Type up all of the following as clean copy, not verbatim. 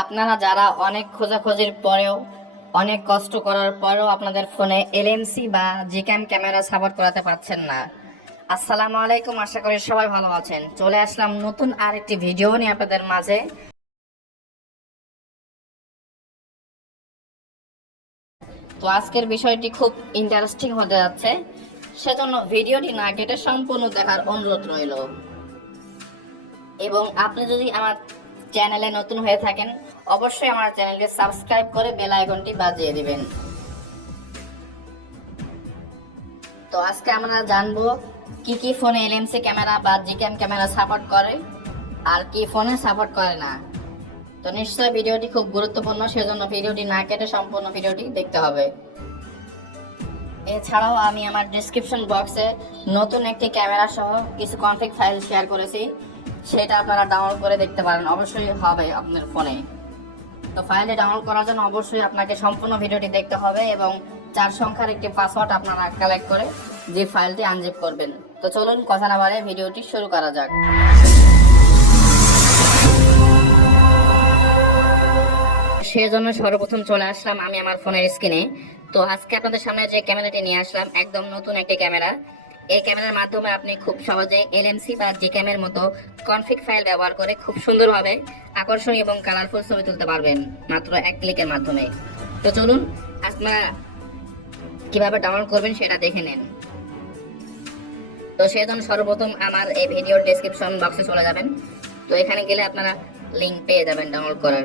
আপনারা যারা অনেক খোঁজাখুঁজির পরেও অনেক কষ্ট করার পরেও আপনাদের ফোনে এলএমসি বা জিক্যাম ক্যামেরা সাপোর্ট করাতে পারছেন না, আসসালামু আলাইকুম। আশা করি সবাই ভালো আছেন। চলে আসলাম নতুন আরেকটি ভিডিও নিয়ে আপনাদের মাঝে। তো আজকের বিষয়টি খুব ইন্টারেস্টিং হতে যাচ্ছে, সেজন্য ভিডিওটি না কেটে সম্পূর্ণ দেখার অনুরোধ রইল। এবং আপনি যদি আমার চ্যানেলে নতুন হয়ে থাকেন, অবশ্যই আমার চ্যানেলকে সাবস্ক্রাইব করে বেল আইকনটি বাজিয়ে দিবেন। তো আজকে আমরা জানবো কি কি ফোনে এলএমসি ক্যামেরা বা জিক্যাম ক্যামেরা সাপোর্ট করে আর কি ফোনে সাপোর্ট করে না। তো নিশ্চয়ই ভিডিওটি খুব গুরুত্বপূর্ণ, সেজন্য ভিডিওটি না কেটে সম্পূর্ণ ভিডিওটি দেখতে হবে। এছাড়াও আমি আমার ডেসক্রিপশন বক্সে নতুন একটি ক্যামেরা সহ কিছু কনফিগ ফাইল শেয়ার করেছি, সেটা আপনারা ডাউনলোড করে দেখতে পারেন, অবশ্যই হবে আপনার ফোনে। তো ফাইলটি ডাউনলোড করার জন্য অবশ্যই আপনাকে সম্পূর্ণ ভিডিওটি দেখতে হবে এবং 4 সংখ্যার একটি পাসওয়ার্ড আপনারা কালেক্ট করে যে ফাইলটি আনজিপ করবেন। তো চলুন কথা না বাড়িয়ে ভিডিওটি শুরু করা যাক। সেজন্য সর্বপ্রথম চলে আসলাম আমি আমার ফোনের স্ক্রিনে। তো আজকে আপনাদের সামনে যে ক্যামেরাটি নিয়ে আসলাম একদম নতুন একটি ক্যামেরা। এই ক্যামেরার মাধ্যমে আপনি খুব সহজে এলএমসি বা জিক্যামের মতো কনফিগ ফাইল ব্যবহার করে খুব সুন্দরভাবে আকর্ষণীয় এবং কালারফুল ছবি তুলতে পারবেন মাত্র এক ক্লিকের মাধ্যমে। তো চলুন আপনারা কিভাবে ডাউনলোড করবেন সেটা দেখে নেন। তো সেজন্য সর্বপ্রথম আমার এই ভিডিওর ডেসক্রিপশন বক্সে চলে যাবেন। তো এখানে গেলে আপনারা লিংক পেয়ে যাবেন ডাউনলোড করার।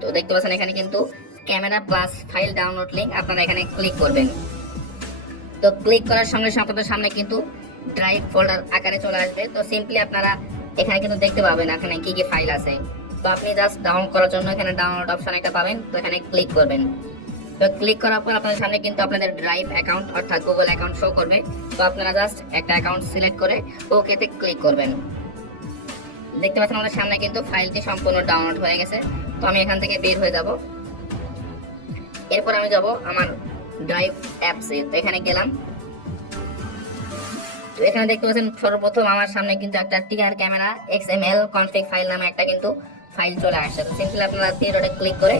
তো দেখতে পাচ্ছেন এখানে কিন্তু camera plus file download link, আপনারা এখানে ক্লিক করবেন। তো ক্লিক করার সঙ্গে সঙ্গে আপনাদের সামনে কিন্তু ড্রাইভ ফোল্ডার আকারে চলে আসবে। তো সিম্পলি আপনারা এখানে কিন্তু দেখতে পাবেন এখানে কি কি ফাইল আছে। তো আপনি জাস্ট ডাউনলোড করার জন্য এখানে ডাউনলোড অপশন একটা পাবেন, তো এখানে ক্লিক করবেন। তো ক্লিক করার পর আপনাদের সামনে কিন্তু আপনাদের ড্রাইভ অ্যাকাউন্ট অর্থাৎ গুগল অ্যাকাউন্ট শো করবে। তো আপনারা জাস্ট একটা অ্যাকাউন্ট সিলেক্ট করে ওকেতে ক্লিক করবেন। দেখতে পাচ্ছেন আমাদের সামনে কিন্তু ফাইলটি সম্পূর্ণ ডাউনলোড হয়ে গেছে। তো আমি এখান থেকে বের হয়ে যাব। এরপর আমি যাব আমার ড্রাইভ অ্যাপসে। তো এখানে গেলাম। তো এখানে দেখতে পাচ্ছেন সর্বপ্রথম আমার সামনে কিন্তু একটা TR camera XML config file নামে একটা কিন্তু ফাইল চলে আসছে। তো সিম্পলি আপনারা থ্রি ডটে ক্লিক করে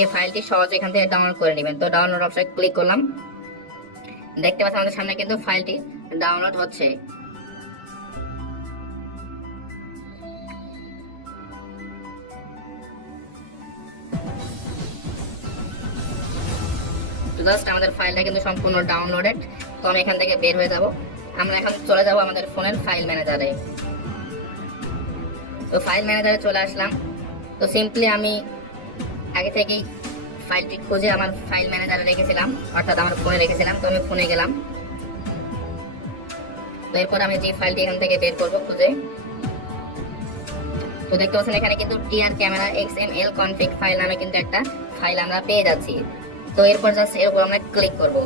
এই ফাইলটি সহজে এখান থেকে ডাউনলোড করে নেবেন। তো ডাউনলোড অপশনে ক্লিক করলাম। দেখতে পাচ্ছেন আমাদের সামনে কিন্তু ফাইলটি ডাউনলোড হচ্ছে। জাস্ট আমাদের ফাইলটা কিন্তু সম্পূর্ণ ডাউনলোডেড। তো আমি এখান থেকে বের হয়ে যাব। আমরা এখন চলে যাব আমাদের ফোনের ফাইল ম্যানেজারে। তো ফাইল ম্যানেজারে চলে আসলাম। তো সিম্পলি আমি আগে থেকেই ফাইলটি খুঁজে আমার ফাইল ম্যানেজারে রেখেছিলাম, অর্থাৎ আমার ফোনে রেখেছিলাম। তো আমি ফোনে গেলাম। তো এরপর আমি যে ফাইলটি এখান থেকে বের করব খুঁজে। তো দেখতে পাচ্ছেন এখানে কিন্তু TR camera XML config file নামে কিন্তু একটা ফাইল আমরা পেয়ে যাচ্ছি। তো এরপর জাস্ট এর উপর আমরা ক্লিক করব।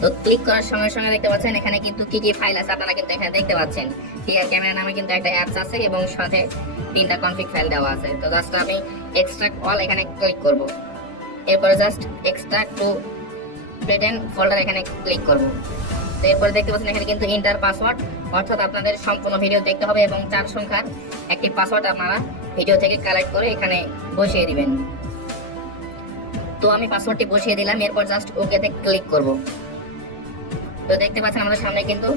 তো ক্লিক করার সঙ্গে সঙ্গে দেখতে পাচ্ছেন এখানে কিন্তু কি কি ফাইল আছে আপনারা কিন্তু এখানে দেখতে পাচ্ছেন। টিআর ক্যামেরা নামে কিন্তু একটা অ্যাপস আছে এবং সাথে 3টা কনফিগ ফাইল দেওয়া আছে। তো জাস্ট আমি এক্সট্রাক্ট অল এখানে ক্লিক করব। এরপরে just extract two pretend folder এখানে ক্লিক করব। তো এরপরে দেখতে পাচ্ছেন এখানে কিন্তু ইন্টার পাসওয়ার্ড, অর্থাৎ আপনাদের সম্পূর্ণ ভিডিও দেখতে হবে এবং 4 সংখ্যার একটি পাসওয়ার্ড আপনারা ভিডিও থেকে কালেক্ট করে এখানে বসিয়ে দিবেন। তো আমি পাসওয়ার্ডটি বসিয়ে দিলাম। এরপর জাস্ট ওকেতে ক্লিক করব। তো দেখতে পাচ্ছেন আমাদের সামনে কিন্তু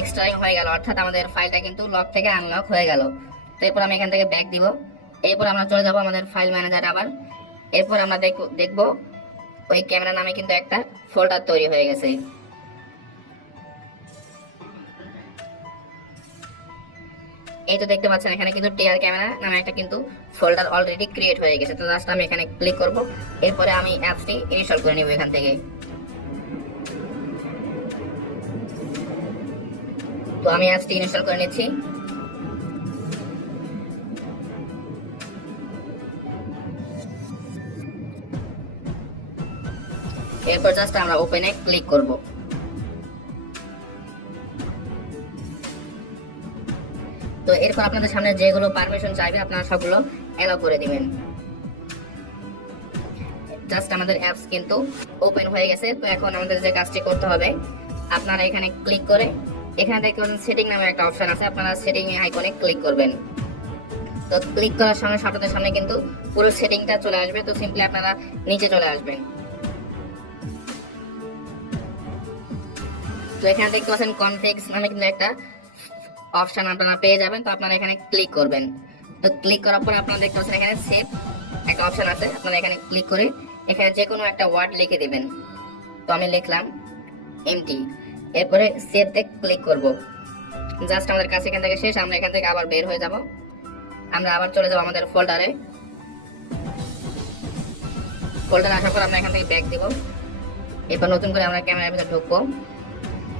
এক্সট্রাইং হয়ে গেল, অর্থাৎ আমাদের ফাইলটা কিন্তু লক থেকে আনলক হয়ে গেল। তো এরপর আমি এখান থেকে ব্যাক দিব। এরপর আমরা চলে যাব আমাদের ফাইল ম্যানেজারে আবার। এরপর আমরা দেখব ওই ক্যামেরা নামে কিন্তু একটা ফোল্ডার তৈরি হয়ে গেছে। এই তো দেখতে পাচ্ছেন এখানে কিন্তু টিআর ক্যামেরা নামে একটা কিন্তু ফোল্ডার অলরেডি ক্রিয়েট হয়ে গেছে। তো জাস্ট আমি এখানে ক্লিক করব। এরপরে আমি অ্যাপসটি ইনস্টল করে নিব এখান থেকে। তো আমি অ্যাপসটি ইনস্টল করে নিচ্ছি। এরপর জাস্ট আমরা ওপেনে ক্লিক করব। তো এরপর আপনাদের সামনে যেগুলো পারমিশন চাইবে আপনারা সবগুলো অ্যালাউ করে দিবেন। জাস্ট আমাদের অ্যাপস কিন্তু ওপেন হয়ে গেছে। তো এখন আমাদের যে কাজটি করতে হবে, আপনারা এখানে ক্লিক করে এখানে দেখতে পাচ্ছেন সেটিং নামে একটা অপশন আছে, আপনারা সেটিং আইকনে ক্লিক করবেন। তো ক্লিক করার সঙ্গে আপনাদের সামনে কিন্তু পুরো সেটিংটা চলে আসবে। তো সিম্পলি আপনারা নিচে চলে আসবেন। তো এখানে দেখতে পাচ্ছেন কনফিগস নামে কিন্তু একটা অপশন আপনারা পেয়ে যাবেন। তো আপনারা এখানে ক্লিক করবেন। তো ক্লিক করার পর আপনারা দেখতে পাচ্ছেন এখানে সেভ একটা অপশন আছে। আপনারা এখানে ক্লিক করে এখানে যে কোনো একটা ওয়ার্ড লিখে দিবেন। তো আমি লিখলাম এমটি, এরপরে সেভতে ক্লিক করব। জাস্ট আমাদের কাছে এখান থেকে শেষ। আমরা এখান থেকে আবার বের হয়ে যাব। আমরা আবার চলে যাব আমাদের ফোল্ডারে। ফোল্ডারে আসার পর আমরা এখান থেকে ব্যাক দিব। এরপর নতুন করে আমরা ক্যামেরার ভিতরে ঢুকবো।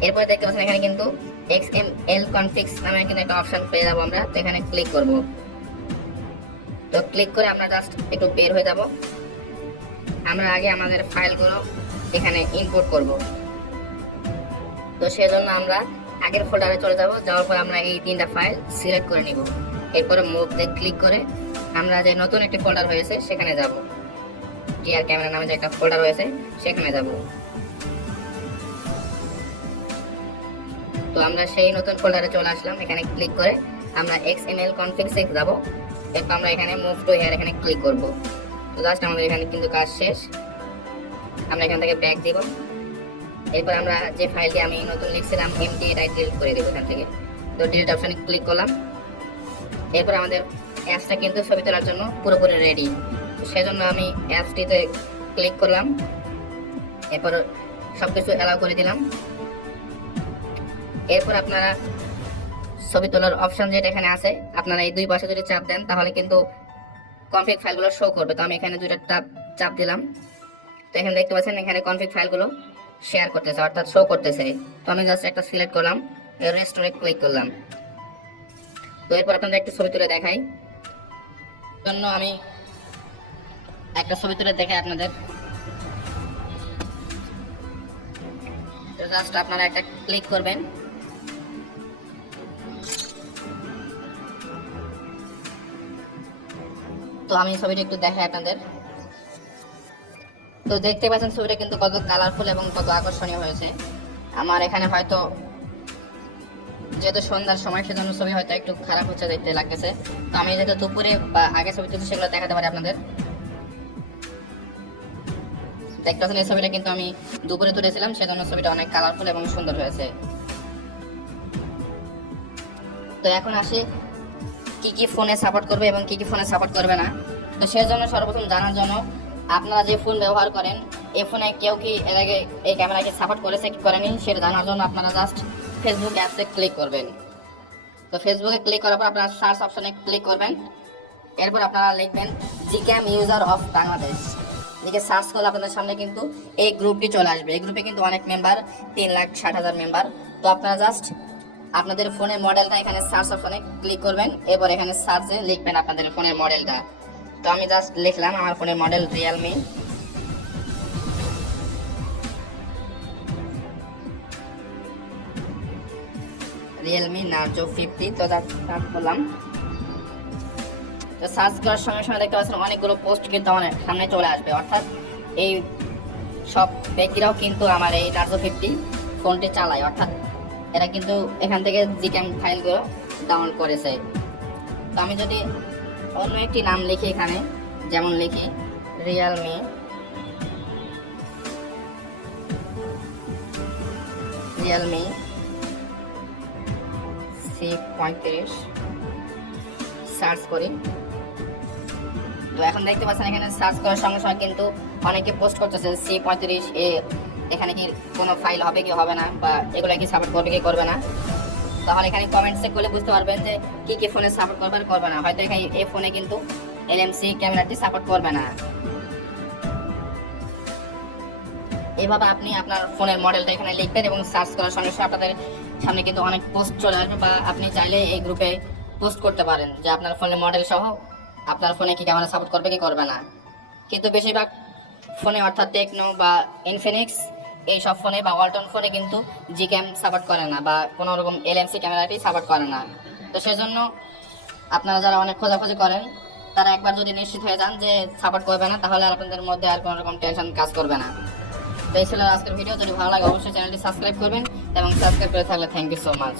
এরপরে দেখতে পাচ্ছেন এখানে কিন্তু XML কনফিগস নামে কিন্তু একটা অপশন পেয়ে যাবো আমরা। তো এখানে ক্লিক করব। তো ক্লিক করে আমরা জাস্ট একটু বের হয়ে যাব। আমরা আগে আমাদের ফাইলগুলো এখানে ইম্পোর্ট করব। তো সেজন্য আমরা আগের ফোল্ডারে চলে যাব। যাওয়ার পর আমরা এই 3টা ফাইল সিলেক্ট করে নিব। এরপরে মুভতে ক্লিক করে আমরা যে নতুন একটি ফোল্ডার হয়েছে সেখানে যাব। টিআর ক্যামেরা নামে যে একটা ফোল্ডার হয়েছে সেখানে যাব। তো আমরা সেই নতুন ফোল্ডারে চলে আসলাম। এখানে ক্লিক করে আমরা XML কনফিগসে যাব। এরপর আমরা এখানে মুভ টু হিয়ার এখানে ক্লিক করব। তো জাস্ট আমাদের এখানে কিন্তু কাজ শেষ। আমরা এখান থেকে ব্যাক দিব। এরপর আমরা যে ফাইলটি আমি নতুন লিখছিলাম এমটি, এটা ডিলিট করে দেব এখান থেকে। তো ডিলিট অপশনে ক্লিক করলাম। এরপর আমাদের অ্যাপসটা কিন্তু ছবি তোলার জন্য পুরোপুরি রেডি। সেজন্য আমি অ্যাপসটিতে ক্লিক করলাম। এরপর সবকিছু অ্যালাউ করে দিলাম। এরপর আপনারা ছবি তোলার অপশন যেটা এখানে আছে, আপনারা এই দুই পাশে যদি চাপ দেন তাহলে কিন্তু কনফিগ ফাইলগুলো শো করবে। তো আমি এখানে দুইটা চাপ দিলাম। তো এখানে দেখতে পাচ্ছেন এখানে কনফিগ ফাইলগুলো শেয়ার করতেছে, অর্থাৎ শো করতেছে। তো আমি জাস্ট একটা সিলেক্ট করলাম, রেস্টোরে ক্লিক করলাম। তো এরপর আপনাদের একটু ছবি তুলে দেখাই। জন্য আমি একটা ছবি তুলে দেখাই আপনাদের। জাস্ট আপনারা একটা ক্লিক করবেন। তো আমি ছবিটা একটু দেখাই আপনাদের। তো দেখতে পাচ্ছেন ছবিটা কিন্তু কত কালারফুল এবং কত আকর্ষণীয় হয়েছে। আমার এখানে হয়তো যেহেতু সন্ধ্যার সময় সেজন্য ছবি হয়তো একটু খারাপ হচ্ছে দেখতে লাগতেছে। তো আমি যেহেতু দুপুরে বা আগে ছবি তুলছি সেগুলো দেখাতে পারি আপনাদের। দেখতে পাচ্ছেন এই ছবিটা কিন্তু আমি দুপুরে তুলেছিলাম, সেজন্য ছবিটা অনেক কালারফুল এবং সুন্দর হয়েছে। তো এখন আসি কি কি ফোনে সাপোর্ট করবে এবং কি কি ফোনে সাপোর্ট করবে না। তো সেজন্য সর্বপ্রথম জানার জন্য আপনারা যে ফোন ব্যবহার করেন এই ফোনে কেউ কি এর আগে এই ক্যামেরাকে সাপোর্ট করেছে কি করেনি সেটা জানার জন্য আপনারা জাস্ট ফেসবুক অ্যাপসে ক্লিক করবেন। তো ফেসবুকে ক্লিক করার পর আপনারা সার্চ অপশনে ক্লিক করবেন। এরপর আপনারা লিখবেন জিক্যাম ইউজার অফ বাংলাদেশ, লিখে সার্চ করলে আপনাদের সামনে কিন্তু এই গ্রুপটি চলে আসবে। এই গ্রুপে কিন্তু অনেক মেম্বার, 3,60,000 মেম্বার। তো আপনারা জাস্ট আপনাদের ফোনের মডেলটা এখানে সার্চ অপশনে ক্লিক করবেন। এরপর এখানে সার্চে লিখবেন আপনাদের ফোনের মডেলটা। তো আমি জাস্ট লিখলাম আমার ফোনের মডেল রিয়েলমি নার্জো 50। তো সার্চ করলাম। তো সার্চ করার সঙ্গে সঙ্গে দেখতে পাচ্ছেন অনেকগুলো পোস্ট কিন্তু আমার সামনে চলে আসবে, অর্থাৎ এই সব ব্যক্তিরাও কিন্তু আমার এই নার্জো 50 ফোনটি চালায়, অর্থাৎ এরা কিন্তু এখান থেকে জিক্যাম ফাইলগুলো ডাউনলোড করেছে। তো আমি যদি অন্য একটি নাম লিখি এখানে, যেমন লিখি রিয়েলমি C35 সার্চ করি। তো এখন দেখতে পাচ্ছেন এখানে সার্চ করার সঙ্গে সঙ্গে কিন্তু অনেকে পোস্ট করতেছে C35 এখানে কি কোনো ফাইল হবে কি হবে না, বা এগুলো কি সাপোর্ট করবে কি করবে না। তাহলে এখানে কমেন্টসে করলে বুঝতে পারবেন যে কি কি ফোনে সাপোর্ট করবে আর করবে না। হয়তো এখানে এই ফোনে কিন্তু LMC ক্যামেরাটি সাপোর্ট করবে না। এইভাবে আপনি আপনার ফোনের মডেলটা এখানে লিখবেন এবং সার্চ করার সঙ্গে সঙ্গে আপনাদের সামনে কিন্তু অনেক পোস্ট চলে আসবে, বা আপনি চাইলে এই গ্রুপে পোস্ট করতে পারেন যে আপনার ফোনের মডেল সহ আপনার ফোনে কি ক্যামেরা সাপোর্ট করবে কি করবে না। কিন্তু বেশিরভাগ ফোনে অর্থাৎ টেকনো বা ইনফিনিক্স এই সব ফোনে বা ওয়ালটন ফোনে কিন্তু জিক্যাম সাপোর্ট করে না, বা কোনো রকম LMC ক্যামেরাটি সাপোর্ট করে না। তো সেজন্য আপনারা যারা অনেক খোঁজাখুঁজি করেন তারা একবার যদি নিশ্চিত হয়ে যান যে সাপোর্ট করবে না, তাহলে আর আপনাদের মধ্যে আর কোনো রকম টেনশন কাজ করবে না। তো এই ছিল আজকের ভিডিও। যদি ভালো লাগে অবশ্যই চ্যানেলটি সাবস্ক্রাইব করবেন, এবং সাবস্ক্রাইব করে থাকলে থ্যাংক ইউ সো মাচ।